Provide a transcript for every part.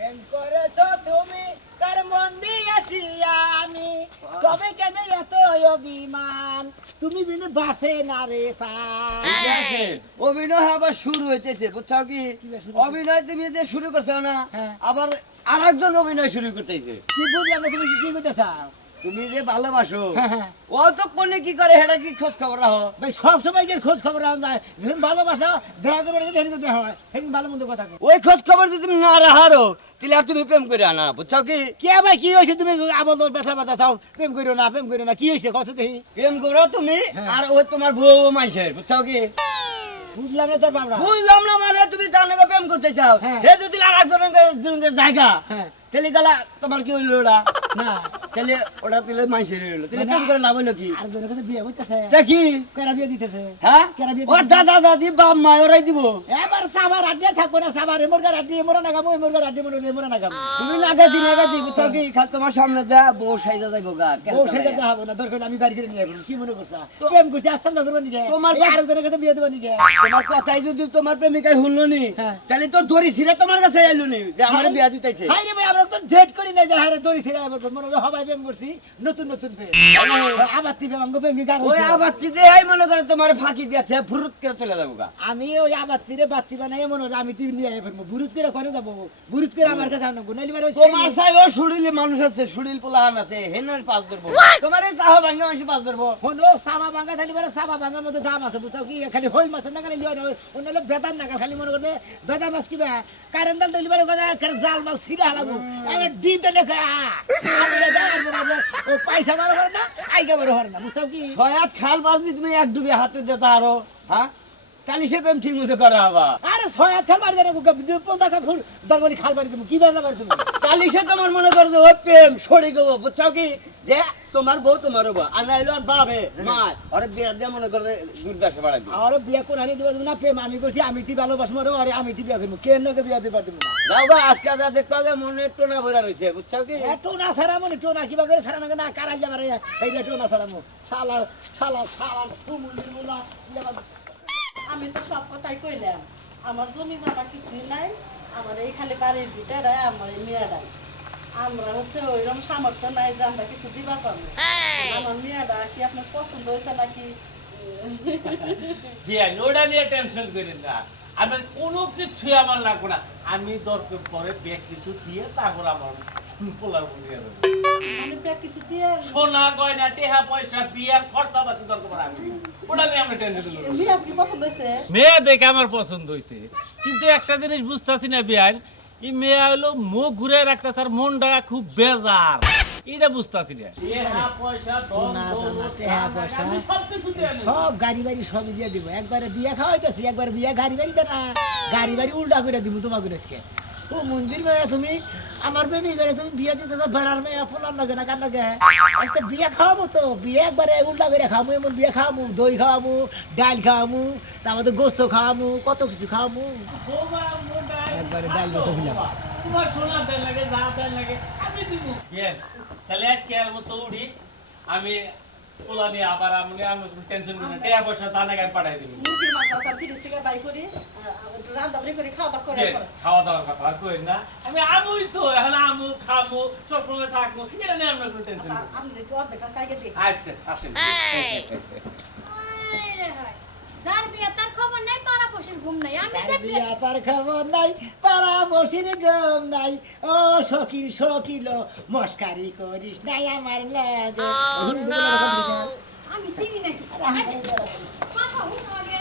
প্রেম করেছো তুমি তার মন দিয়েছি আমি তবে কেন এত অভিমান তুমি বিনে বাসে না রে ঠিক আছে, অভিনয় আবার শুরু হইতেছে বুঝছো কি? অভিনয় তুমি যে শুরু করছো না, হ্যাঁ। আবার আরেকজন অভিনয় শুরু করতেছে। কি বুঝলাম না তুমি কি করতে চাও তুমি যে ভালোবাসো, হ্যাঁ, হ্যাঁ। ও তো কোনে কি করে সেটা কি খোঁজ খবর রাখো? ভাই সব সময় যে খোঁজ খবর রাখা যায় যখন ভালোবাসা দেখা করে দেখে দেখা হয় সেদিন ভালো মন্দ কথা কও। ওই খোঁজ খবর যদি তুমি না রাখারো তাহলে আর তুমি প্রেম করে আনা বুঝছো কি? কে ভাই কি হয়েছে তুমি আবল ব্যথা ব্যথা চাও প্রেম করো না কি হয়েছে কত দেখি প্রেম করো তুমি, হ্যাঁ। আর ওই তোমার বউ মাইসের বুঝছো কি? বুঝলাম না তোর বাবা বুঝলাম না মানে তুমি জানো প্রেম করতে চাও, হ্যাঁ। হে যদি আরেকজনের জায়গা হ্যাঁ। তাহলে গেলা তোমার কি হইলো ওটা? না তাহলে ওটা তাহলে মাইসের হইলো, তাহলে প্রেম করে লাভ হইলো কি? আর জনের কাছে বিয়ে হইতেছে দেখি কেরা বিয়ে দিতেছে হ্যাঁ, কেরা বিয়ে ও দাদা দাদি বাপ মা ওরাই দিব। এবার সাবার আড্ডি থাকবো না সাবার এমরগার আড্ডি এমরা না গামো এমরগার আড্ডি এমরা না গামো তুমি নাগাদি বুঝছো কি? খালি তোমার সামনে দেয়া বউ সাইজা যাইবো গা, কেন ও চালাইয়া? সেটা যাবো না দরকার হলে আমি বাড়ি করে নিয়ে যাবো কি মনে করছা প্রেম করতে আসতাম না করবো নিকে তোমার এই আরেকজনের কাছে বিয়ে দেবো নিকে তোমার কথাই যদি তোমার প্রেমিকাই শুনলো নি, হ্যাঁ। তাহলে তো দড়ি ছিঁড়ে তোমার কাছে আইলো নি যে আমার বিয়া দিতেছে। হাই রে ভাই আমরা তো ডেট করি নাই যে হারে দড়ি ছিড়া এবার মনে হয় হবাই প্রেম করছি নতুন প্রেম আবার তি প্রেম আমাকে প্রেম কি গান ওই হইছে? আবাচ্চি দিয়ে এই মনে করে তোমার ফাঁকি দিয়েছে, ফুরুত করে চলে যাবো গা। আমি ওই আবার তীরে বাতি বানাই মনে হয় আমি তুই নিয়ে ফেলবো বুরুত করে করে যাবো বুরুত করে আমার কাছে আনবো নাইলে এবার ওই তোমার চাই ও সুড়িলে মানুষ আছে, সুড়িল পোলাহান আছে, হেনের পাস ধরবো। তোমার এই চাহ ভাঙ্গা মানুষ পাস ধরবো। হলো সাবা ভাঙা খালি বেড়ে সাবা ভাঙার মধ্যে দাম আছে বুঝছো কি খালি হই মাছ না খালি লিও না অন্য হলো বেদান না খালি মনে করতে বেদা মাছ কি বে কারেন্ট দাল দিলি বেড়ে কথা জাল মাল ছিঁড়া হালাবো এবার ডিম তেলে ও পয়সা বড় করে না আইগা বড় করে না বুঝছো কি ছয়াত খাল বাজলি তুমি এক ডুবে হাতে দিতে আরো, হ্যাঁ? কালি সে প্রেম ঠিক মতো করা হবা। আরে ছয় হাত খাল মারি দেবো 50টা ফুল দরবারি খাল মারি দেবো কি বেলা মারি দেবো কালি সে তোমার মনে করো যে ওই প্রেম সরে গো বুঝছো কি? যে তোমার বউ তোমার বউ আর নাইলো আর বাবে মা আরে বিয়া দিয়ে মনে করো দুর্দশা বাড়াবি। আর বিয়ে কোন আনি দিবার না প্রেম আমি করছি আমি তুই ভালোবাসবো আরে আমি তুই বিয়ে করবো কেন বিয়ে দিবার দেবো না যাও বা আজকে যা দেখতে যে মনে টোনা ভরা রয়েছে বুঝছো কি? টোনা সারা মনে টোনা কিবা করে সারা না কারাই যাবার এই টোনা সারা মো শালা শালা শালা কুমুন্দির মোলা আমি তো সব কথাই কইলাম আমার জমি জায়গা কিছুই নাই আমার এই খালি বাড়ির ভিতরে আমার এই মেয়েটাই আমরা হচ্ছে ওইরকম সামর্থ্য নাই যে আমরা কিছু দিবার পাবো আমার মেয়েটা কি আপনার পছন্দ হয়েছে নাকি বিয়ান ওটা নিয়ে টেনশন করেন না, আমার কোনো কিছুই আমার লাগবে না। আমি দরকার পরে ব্যাগ কিছু দিয়ে তারপর আমার পোলার দিয়ে দেবো। মানে ব্যাগ কিছু দিয়ে সোনা গয়না টেহা পয়সা বিয়ার খরচাপাতি দরকার পড়ে আমি দিব। ওটা নিয়ে আমরা টেনশন করবো না। মেয়ে কি পছন্দ হয়েছে মেয়ে দেখে আমার পছন্দ হয়েছে, কিন্তু একটা জিনিস বুঝতেছি না বিয়ান, এই মেয়ে হলো মুখ ঘুরে রাখতেছে আর মনটা খুব বেজার, এটা বুঝতেছি না। টেহা পয়সা সোনা দানা টেহা পয়সা সব গাড়ি বাড়ি সবই দিয়ে দিব একবারে বিয়ে খাওয়াইতেছি একবার বিয়ে গাড়ি বাড়ি দে না গাড়ি বাড়ি উল্টা করে দিব তোমাকে আজকে ও মন্দির মেয়ে তুমি আমার প্রেমী করে তুমি বিয়ে দিতে বেড়ার মেয়ে ফোলার লাগে না কার লাগে আজকে বিয়ে খাওয়াবো তো বিয়ে একবারে উল্টা করে খাওয়াবো এমন বিয়ে খাওয়াবো দই খাওয়াবো ডাল খাওয়াবো তারপরে গোস্ত খাওয়াবো কত কিছু খাওয়াবো একবারে ডাল মতো ফিলাম তোমার সোনা দেন লাগে যা দেন লাগে আমি দিব। বিয়ান তাহলে আজকে আর মতো উঠি, আমি পোলা নিয়ে আবার আমি টেনশন করি না, টেহা পয়সা তা নাকি আমি পাঠাই দিব। মুরগির মাংস আছে ফ্রিজ থেকে বাই করি রান্না বাড়ি করে খাওয়া দাওয়া করে খাওয়া দাওয়ার কথা আর কই না, আমি আমুই তো এখন আমু খামু সবসময় থাকবো, এটা নিয়ে আমরা কোনো টেনশন নেই। আপনি একটু অর্ধেকটা সাইকে দিই আচ্ছা আসেন। যার বিয়ে তার খবর নাই পাড়াপড়শির ঘুম নাই আমি যে বিয়ে বিয়া তার খবর নাই পাড়া বসির গম নাই ও সকির সকিল মস্কারি করিস নাই আমার লাগে আমি চিনি নাকি কথা হুন আগে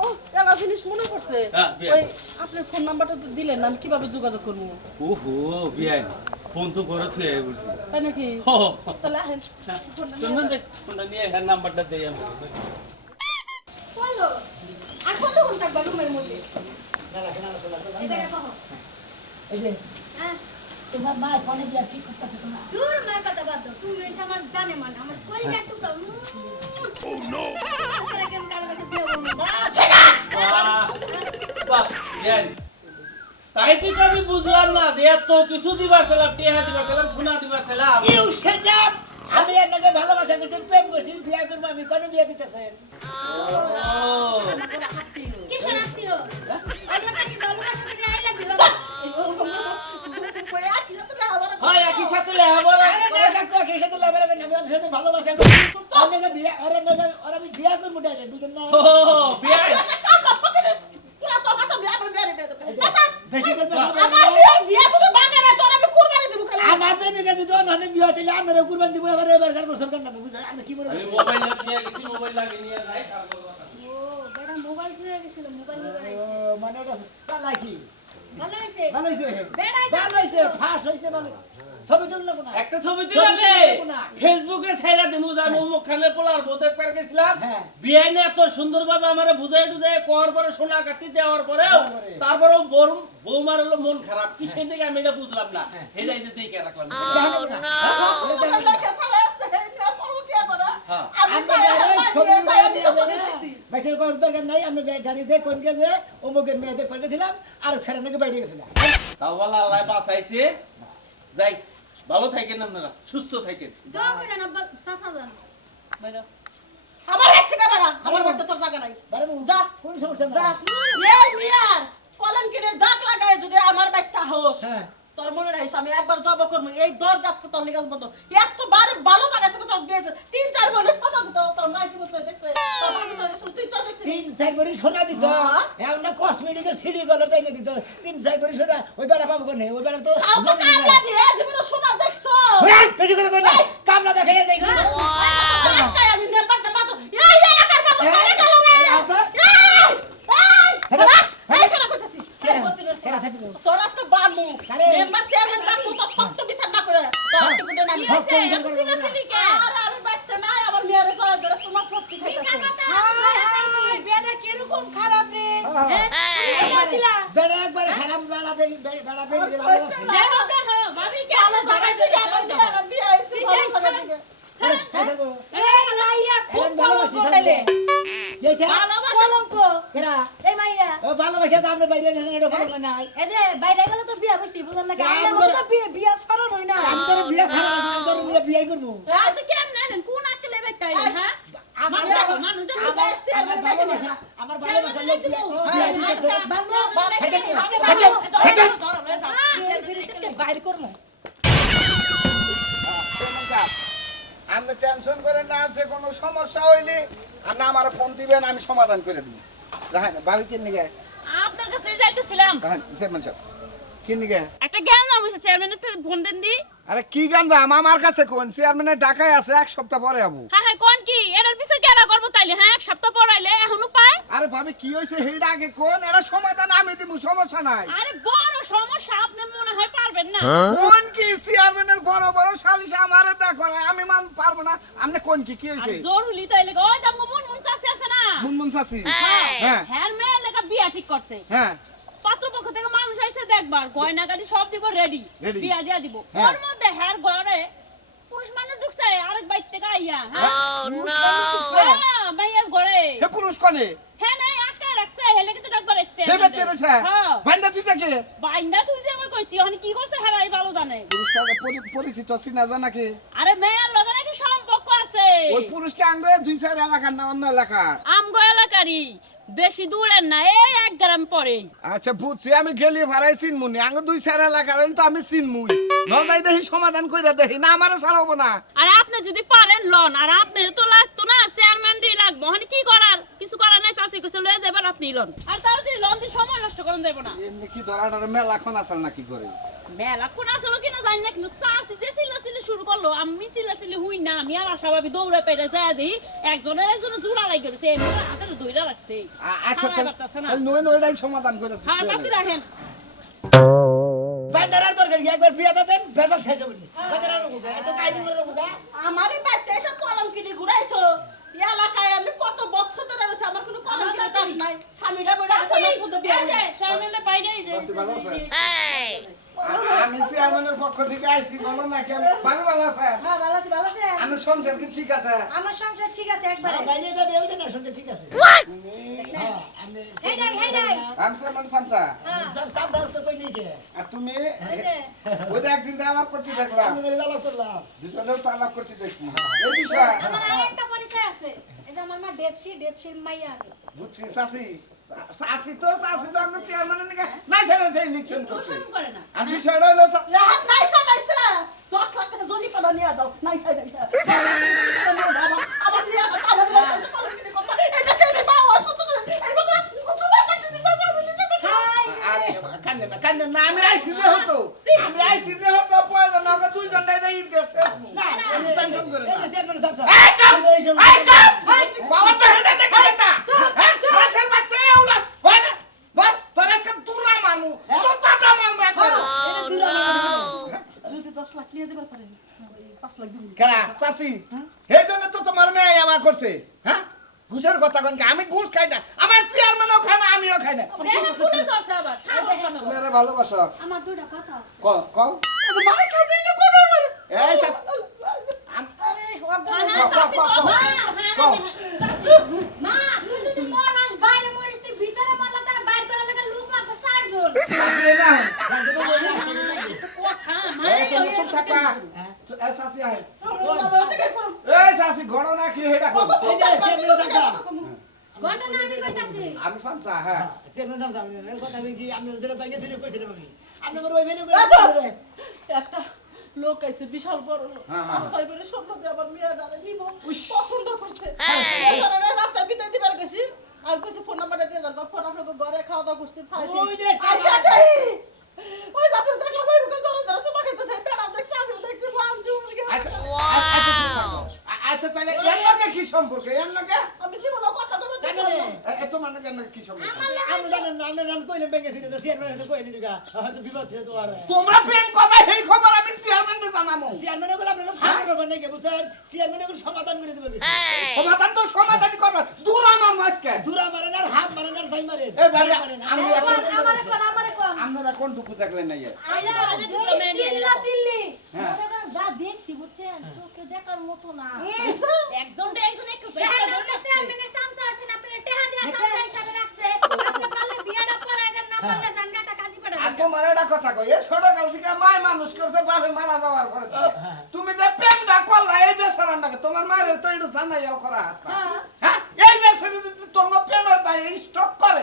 ও একটা জিনিস মনে পড়ছে হ্যাঁ, বিয়ে। ওই আপনার ফোন নাম্বারটা তো দিলেন না আমি কিভাবে যোগাযোগ করবো ওহো বিয়ান ফোন তো করে থুয়ে বলছি। তাই নাকি হো তাহলে আহেন ফোনটা নিয়ে শুনুন যে ফোনটা নিয়ে এখানে নাম্বারটা দেই আমি। বলো আর কতক্ষণ থাকবা রুমের মধ্যে এই জায়গায় কহ এই যে হ্যাঁ তোমার মা ফোনে বিয়া ঠিক করতেছে তোমার দূর মার কথা বাদ দাও তুমি এসে আমার জানে মানে আমার কলিজার টুকরা ও নো আসলে কেন কারো কাছে বিয়ে করব বাহ বিয়ান তাই তো আমি বুঝলাম না যে এত কিছু দিবার ছিলাম, টেহা দিবার ছিলাম, সোনা দিবার ছিলাম। ইউ সেট আপ আমি আপনাকে ভালোবাসা করছি প্রেম করছি বিয়া করবো আমি কোন বিয়া দিতেছেন কিসের আত্মীয় ওগুলো কি দল আপনাকে বিয়ে ওরা আমি বিয়ে করবো ডাইরেক্ট বুঝেন না ও বিয়াই কামড়া ফকিরে তোরা তো হাতে বিয়া আমার মেয়ের বিয়ে দেবে বেশি করবে আমার মেয়ের বিয়ে যদি বাঙে না তোর আমি কুরবানি দেব খালি আমার প্রেমিকা যদি অন্য বিয়ে হতে আপনারা কুরবান দিব এবার এবার কার সরকার না বুঝা আপনি কি মনে আমি করছেন মোবাইল নিয়ে গেছি মোবাইল লাগে নিয়ে যাই তারপর কথা। ও বেটা মোবাইল ছুঁয়ে গেছিল মোবাইল নিয়ে বেড়াইছে মানে ওটা চালাকি ভালো হয়েছে ভালো হইছে বেড়াইছে ভালো হইছে ফাঁস হইছে ভালো ছবি তুললো না একটা ছবি তুললে না। ফেসবুকে ছাইরা দিমু যে আমি অমুক খালে পোলার বোতে পার গেছিলাম হ্যাঁ। বিয়ে নিয়ে এত সুন্দরভাবে আমারে বুঝাই টুজাই কোয়ার পরে সোনা কাটি দেওয়ার পরেও তারপরে? তারপরেও বৌমার হলো মন খারাপ কিসের দিকে আমি এটা বুঝলাম না এটাই যে দেখে রাখলাম লেখা সারা হচ্ছে হে না পড়ো কি করে হ্যাঁ। আমি আমরা চাই যারা আমার ছবি মেয়ে চাই আমি নিয়ে ছবি যাই না, দেখছি বাইরের কোনো দরকার নাই আমরা জানি যে কোন গেছে অমুকের মেয়েদের কোন গেছিলাম আর ছেড়ে নাকি বাইরে গেছিলাম তাও বলা আল্লাহ বাঁচাইছে যাই ভালো থাকেন আপনারা সুস্থ থাকেন দোয়া করে না সাসা জান আমার এক থেকে বেড়া আমার মধ্যে তোর জায়গা নাই বারে মুখ যা কোন সমস্যা যা না এই মিয়ার কলঙ্কিনের দাগ লাগায় যদি আমার বাইকটা হোস হ্যাঁ। তোর মনে রাখিস আমি একবার জব করবো এই দরজা আজকে তোর লিগাল বন্ধ এত বার ভালো জায়গা থেকে তোর বিয়ে 3-4 বলে সমাজ দাও তোর মাই ছিল দেখছে তোর ভাবি চলে তুই চলে দেখছিস 3-4 ভরি সোনা দিত এখন না কসমেটিকের সিডি গলার তাই না দিত 3-4 ভরি সোনা ওই বেলা পাবো কোনে ওই বেলা তো আও তো কামলা দিয়ে জীবনে শোনা দেখছো এই, বেশি কথা কই না কামলা দেখাই যায় কি আজকে আমি নেপাতে পাতো এই এলাকার মানুষ করে গেল রে এই কেন কইতাছি এরা থাকি তোর আজকে বানমু আরে। মেম্বার চেয়ারম্যান রাখবো তো সত্য বিচার না করে তোর টিকুটে না সত্য বিচার করবে না। আর আমি বাইতে নাই আমার মেয়েরে চড়া ধরে তোমার সত্যি খাইতাছে বেটা কিরকম খারাপ রে হ্যাঁ। কি বলছিলা বেড়া একবার খারাপ বেড়া বেরি বেড়া বেরি ভালো আছে দেখো দেখো ভাবি কে ভালো জায়গায় থেকে আমার মেয়েরা বিয়ে হয়েছে ভালো জায়গা থেকে থাকো এই মাইয়া খুব ভালোবাসি কলঙ্ক তাইলে যেছে কলঙ্ক এরা এই মাইয়া ও ভালোবাসা তো আমরা বাইরে গেছেন এটা কোনো নাই এই যে বাইরে গেলে তো বিয়া বসি বুঝলেন না না, আমরা আমি তো- তো বিয়া ছাড়া নই না আমি তোর বিয়ে ছাড়া না আমি তোর বিয়ে করবো আপনি কেন নেন কোন আক্কেলে বেচাইলেন হ্যাঁ আমার মানুষটা আমার ভালোবাসা লোক বিয়ে করতে বাইরে করবো আপনি টেনশন করেন না আছে কোনো সমস্যা হইলে আর না আমার ফোন দিবেন আমি সমাধান করে দিব রাখেন ভাবি কিন নিগে আপনার কাছে যাইতেছিলাম রাখেন চেয়ারম্যান সাহেব কিন নিগে একটা জ্ঞান নাম হয়েছে চেয়ারম্যানের তো ফোন দেন দি আরে কি গান রাম আমার কাছে কোন চেয়ারম্যানের ঢাকায় আছে এক সপ্তাহ পরে আবু হ্যাঁ হ্যাঁ কোন কি এটার বিচার কেনা করবো তাইলে হ্যাঁ এক সপ্তাহ পড়াইলে এখনো পায় আরে ভাবি কি হইছে হেইটা আগে কোন এরা সমাধান আমি দিব সমস্যা নাই আরে বড় সমস্যা আপনি মনে হয় পারবেন না কোন কি চেয়ারম্যানের বড় বড় সালিশ আমারে দা করে আমি মান পারবো না আপনি কোন কি আর হইছে জরুরি তাইলে ওই দাম মন চাষি আছে না মুনমুন চাচি হ্যাঁ হ্যাঁ হ্যাঁ মেয়ে লেখা বিয়া ঠিক করছে হ্যাঁ পাত্রপক্ষ থেকে মানুষ আইছে দেখবার গয়না গাড়ি সব দিব রেডি Ready? বিয়া দিয়া দিব হ্যাঁ। ওর মধ্যে হ্যার ঘরে পুরুষ মানুষ ঢুকছে আরেক বাইর থেকে আইয়া হ্যাঁ মাইয়ার ঘরে হে পুরুষ কোনে হ্যাঁ নাই আটকে রাখছে হেলে কিন্তু ডাকবার আসছে হে বেতে রইছে হ্যাঁ ভাইন্দা তুই থাকে বাইন্দা তুই যে আমার কইছি ওখানে কি করছে হেরাই ভালো জানে পুরুষটাকে পরিচিত চিনা জানা কি আরে মেয়ের লগে নাকি সম্পর্ক আছে ওই পুরুষকে আঙ্গ 2-4 এলাকার না অন্য এলাকার আমগো এলাকারই বেশি দূরের না এই 1 গ্রাম পরে আচ্ছা বুঝছি আমি গেলি ভাড়াই চিনমুনি আঙ্গ 2-4 এলাকার হইলে তো আমি চিনমুই ন যাই দেখি সমাধান কইরা দেখি না আমারে ছাড়াবো না আর আপনি যদি পারেন লন আর আপনার তো লাগতো না চেয়ারম্যান রে লাগবো মানে কি করার কিছু করার নাই চাষি কইছে লয়ে যাবেন আপনি লন আর তার যদি লন দিয়ে সময় নষ্ট করেন দেব না এমনি কি ধরাটার মেলা খন আসল নাকি করে মেলা কোন আসলো কিনা জানি না কিন্তু চাষি যে চিল্লাচিল্লি শুরু করলো আমি চিল্লাচিল্লি হুই না আমি আর আশাভাবি দৌড়ে পেটে যায় দিই একজনের জোড়া লাগি গেছে এমনি হাতের ধইরা রাখছে আচ্ছা খাওয়াই পারতাছে না। তাহলে নয়টাই সমাধান করে হ্যাঁ চাষি রাখেন বাইন্দারার দরকার কি একবার বিয়ে দেন ভেজাল শেষ হবে বাইন্দারার রকম এত কাহিনী করে রকম আমারই বাইতে এসে কলঙ্কিনি ঘুরাইছো এলাকায় আমি কত বছর ধরে রয়েছে আমার কোনো কলঙ্কিনি দাম নাই স্বামীরা বড় আছে আমার মধ্যে বিয়ে হয়েছে। চেয়ারম্যানের বাইরে ভালো আছে? আমি চেয়ারম্যানের পক্ষ থেকে আইছি বলো নাকি আমি ভাবি ভালো আছে হ্যাঁ ভালো আছে ভালো আছে আমি সংসার কি ঠিক আছে আমার সংসার ঠিক আছে একবারে বাইরে যাবে আমি না শুনতে ঠিক আছে হ্যাঁ, আমি হেডাই আমি চেয়ারম্যান সামসা সাবধান তো কই নেই কে আর তুমি ওইটা একদিন আলাপ করতে দেখলাম আমি মেরে জ্বালা করলাম দুজনেও তো আলাপ করতে দেখছি এই বিষয় আমার আরেকটা পরিচয় আছে এই যে আমার মা ডেপসির মাইয়া আমি বুঝছি চাষি চাষি তো আমি চেয়ারম্যানের নিকে নাই ছেড়ে সেই ইলেকশন করছে করে না আর বিষয়টা হলো রাহাত নাইসা নাইসা 10 লাখ টাকা জরিমানা নিয়ে দাও নাইসা নাইসা আমার কান্দেন না আমি আইছি যে হতো পয়লা নগদ দুইজন ডাইরে ইট গেছে না টেনশন করে এই না যে চেয়ারম্যান সাহেব এই চাপ আমরা এইসব- এই চাপ বাবা তো হেডে দেখে এটা হ্যাঁ মাছের বাচ্চা এউলা হয় না বল তোর একটা দুরা মানু তো দাদা মারমু একবার এটা দূরে আমার যদি 10 লাখ নিয়ে দিবার পারেন 5 লাখ দিন কেনা চাচি এই জন্য তো তোমার মেয়ে আমার করছে হ্যাঁ ঘুষের কথা কোন আমি ঘুষ খাই না আমার চেয়ারম্যানও খায় না আমিও খাই না দেখে শুনে চলছে আবার সাহস বানাবো। মেরে ভালোবাসো আমার দুটা কথা আছে কও মার সামনে না কোন এই চাচি আরে অজ্ঞান কও, কও, কও, কও। কও। মা তুই যদি মরাস বাইরে মরিস তুই ভিতরে মারলা তার বাইরে করে লাগা লোক লাগবে 4 জন চাচি না কথা এই তুমি চুপ থাকবা এই চাচি আয় এই চাচি ঘটনা কি হেডা কও এই যে চেয়ারম্যান সাহেব ঘটনা আমি কইতাছি আমি সামসা হ্যাঁ চেয়ারম্যান সাহেব আপনার কথা কি আপনার যেটা বাইরে ছিল কইছিলাম আমি আপনি আমার ওই ভেলে করে একটা লোক আইছে বিশাল বড় লোক হ্যাঁ, হ্যাঁ। 6 বছর স্বপ্ন দিয়ে আমার মেয়ে ডালে নিব পছন্দ করছে এছাড়া রাস্তায় বিদায় দিবার গেছি আর কইছে ফোন নাম্বারটা দিয়ে দাও ফোন আপনাকে ঘরে খাওয়া দাওয়া করছি ফাইছি ওই যে আইসা দেই ওই যাতে দেখলাম ওই মুখে জোরে জোরে সুমা খেতেছে পেড়া দেখছে আমি দেখছি বাল দিয়ে আচ্ছা আচ্ছা তাহলে এর লগে কি সম্পর্ক এর লগে আমি জীবনে কথা কইব জানেন না? তোমার লগে এর লগে কি সম্পর্ক আপনি জানেন না আপনার নাম কইলেন ব্যাংকে ছিল চেয়ারম্যান সাহেব কইলেন নিকা হয়তো বিপদ ছিল তো আর তোমরা প্রেম কথা এই খবর আমি চেয়ারম্যানকে জানাবো চেয়ারম্যান গুলো আপনারা ফাঁকা করবেন নাকি বুঝছেন চেয়ারম্যান গুলো সমাধান করে দেবেন সমাধান তো সমাধান করবে দূর আমার মাঝকে দূরা মারেন আর হাত মারেন আর যাই মারেন এ ভাই আমরা আমারে কোন আপনারা কোন টুকু দেখলেন না আইলা আরে দিলাম এই দিয়ে চিল্লা চিল্লি হ্যাঁ। ওটা যা দেখছি বুঝছেন চোখে দেখার মতো না একজন একটু দেখেন আপনি চেয়ারম্যানের সামসা আছেন আপনার টেহা দিয়া সামসা হিসাবে রাখছে আপনি পারলে বিয়াটা পড়ায় দেন না পারলে জানগাটা কাজী পড়া আর দেন তোমার একটা কথা কই এ ছোট কাল থেকে মায় মানুষ করতে বাপে মারা যাওয়ার পরে তুমি যে প্রেমটা করলা এই বেচারাটাকে তোমার মায়ের তো একটু জানাইয়াও করা হাত পা। হ্যাঁ এই বেচারি যদি তোমার প্রেমের দায় স্টক করে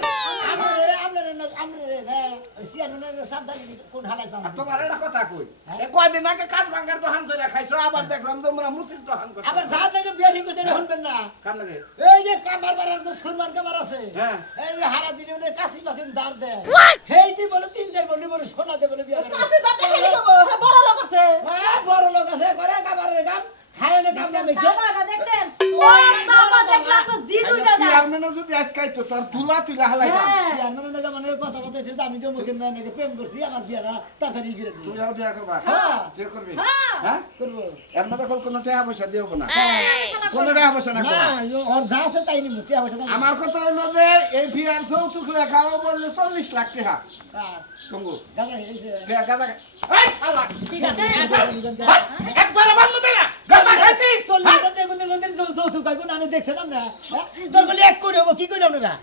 চেয়ারম্যানের সাবধান কোন হালাই আর সামনে তোমার একটা কথা কই এ কয়দিন আগে কাজ ভাঙ্গার দোকান করে খাইছো আবার দেখলাম তোমরা মুসির দোকান করছো আবার যার নাকি বিয়া ঠিক করতে শুনবেন না কার লাগে এই যে কামার বাড়ার যে সুরমার কামার আছে হ্যাঁ। এই যে হারা দিনে ওদের কাশি পাশে দাঁড় দেয় হেইতি বলে 3-4 বলি বলে সোনা দে বলে বিয়া করে কাছে দাঁতে খেলি বড় লোক আছে বড় লোক আছে করে কামারের কাম খায় না কাম না বেশি সাবাটা দেখছেন ও সাবা দেখলা তো জি দুইটা যায় চেয়ারম্যানও যদি আজকাই তো তোর তুলা তুলা হালাইবা চেয়ারম্যানের নাকি মানে কথা বলতে হচ্ছে যে আমি জমুকের মেয়ে নাকি প্রেম করছি আমার বিয়াটা তাড়াতাড়ি করে দিই তুই আর বিয়া করবা হ্যাঁ। তুই করবি হ্যাঁ। হ্যাঁ করবো এর মধ্যে কোনো টাকা পয়সা দিও না কোনো টাকা পয়সা না না ওর যা আছে তাই নিমু চেয়া বসে আমার কথা হলো যে এই ফিয়ার যৌতুক লেখাও বললে 40 লাখ টাকা টঙ্গু গাদা খাইছে গাদা এই শালা ঠিক আছে একবার বন্ধ দে না গাদা খাইছি চল্লিশ হাজার টাকা গুনতে গুনতে যৌতুক পাইবো না আমি দেখছিলাম না তোর গলি এক করে হবো কি করে আপনারা